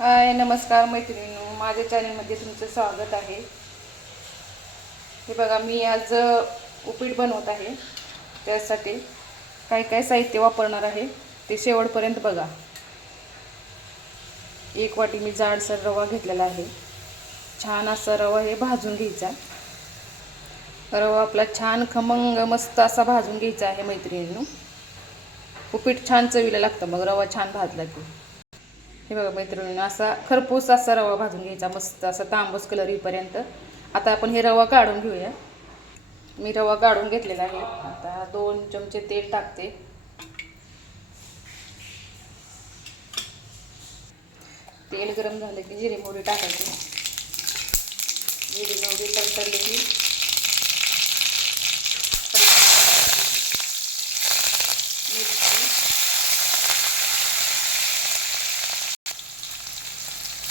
हाय नमस्कार मैत्रिणी माझ्या चॅनलमध्ये तुमचं स्वागत आहे. हे बघा मी आज उपीट बनवत आहे. त्यासाठी काय काय साहित्य वापरणार आहे ते शेवटपर्यंत बघा. एक वाटी मी जाडसर रवा घेतलेला आहे. छान असा रवा हे भाजून घ्यायचा. रवा आपला छान खमंग मस्त असा भाजून घ्यायचा आहे मैत्रिणींनो. उपीट छान चवीला लागतं मग रवा छान भाजला की. हे बघा मैत्रिणीनं असा खरपूस असा रवा भाजून घ्यायचा मस्त असा तांबूस कलर येईपर्यंत. आता आपण हे रवा काढून घेऊया. मी रवा काढून घेतलेला आहे. आता दोन चमचे तेल टाकते. तेल गरम झालं की जिरे मोहरी टाकायची. जिरे मोहरी तडतडली की मिरची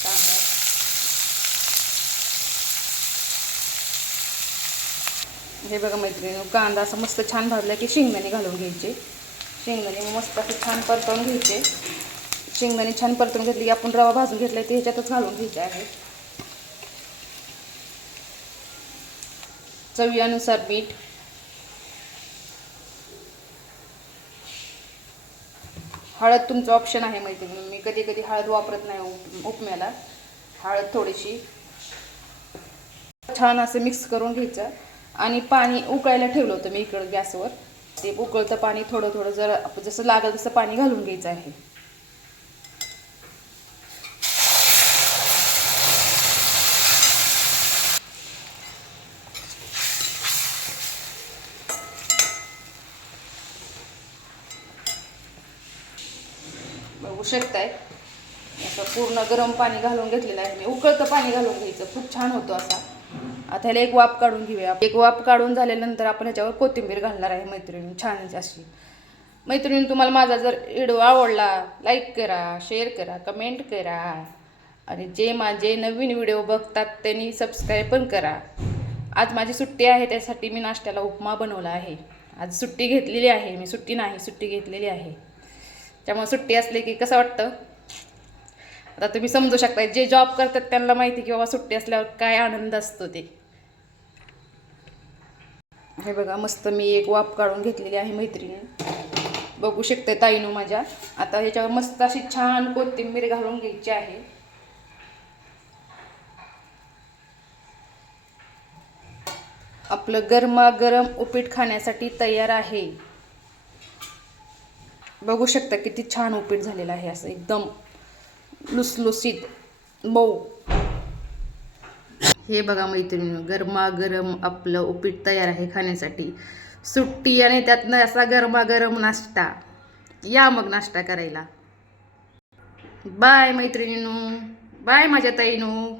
कांदा हे बघा मैत्रिणी कांदा असं मस्त छान भाजला की शेंगदाणे घालून घ्यायचे. शेंगदाणे मग मस्त असं छान परतवून घ्यायचे. शेंगदाणे छान परतून घेतले की आपण रवा भाजून घेतला ते ह्याच्यातच घालून घ्यायचे आहे. चवीनुसार मीठ. हळद तुमचं ऑप्शन आहे मैत्रिणी मी कधी कधी हळद वापरत नाही उप उपम्याला. हळद थोडीशी. छान असं मिक्स करून घ्यायचं. आणि पाणी उकळायला ठेवलं होतं मी इकडं गॅसवर. ते उकळतं पाणी थोडं थोडं जर जसं लागेल तसं पाणी घालून घ्यायचं आहे. बघू शकताय. असं पूर्ण गरम पाणी घालून घेतलेलं आहे. मी उकळतं पाणी घालून घ्यायचं. खूप छान होतो असा. आता ह्याला एक वाफ काढून घेऊया. एक वाफ काढून झाल्यानंतर आपण ह्याच्यावर कोथिंबीर घालणार आहे मैत्रिणी छान अशी. मैत्रिणी तुम्हाला माझा जर व्हिडिओ आवडला लाईक करा शेअर करा कमेंट करा. आणि जे माझे नवीन व्हिडिओ बघतात त्यांनी सबस्क्राईब पण करा. आज माझी सुट्टी आहे त्यासाठी मी नाश्त्याला उपमा बनवला आहे. आज सुट्टी घेतलेली आहे मी सुट्टी नाही सुट्टी घेतलेली आहे. त्यामुळे सुट्टी असली की कसं वाटतं? आता तुम्ही समजू शकता जे जॉब करतात त्यांना माहिती की बाबा सुट्टी असल्यावर काय आनंद असतो ते. हे बघा मस्त मी एक वाफ काढून घेतलेली आहे मैत्रिणी बघू शकते ताईनू माझ्या. आता ह्याच्यावर मस्त अशी छान कोथिंबीर घालून घ्यायची आहे. आपलं गरमागरम उपीट खाण्यासाठी तयार आहे. बघू शकता किती छान उपीट झालेलं आहे असं एकदम लुसलुसीत मऊ. हे बघा मैत्रिणी गरमागरम आपलं उपीट तयार आहे खाण्यासाठी. सुट्टी आणि त्यातनं असा गरमागरम नाश्ता. या मग नाश्ता करायला. बाय मैत्रिणीनू. बाय माझ्या ताईनू.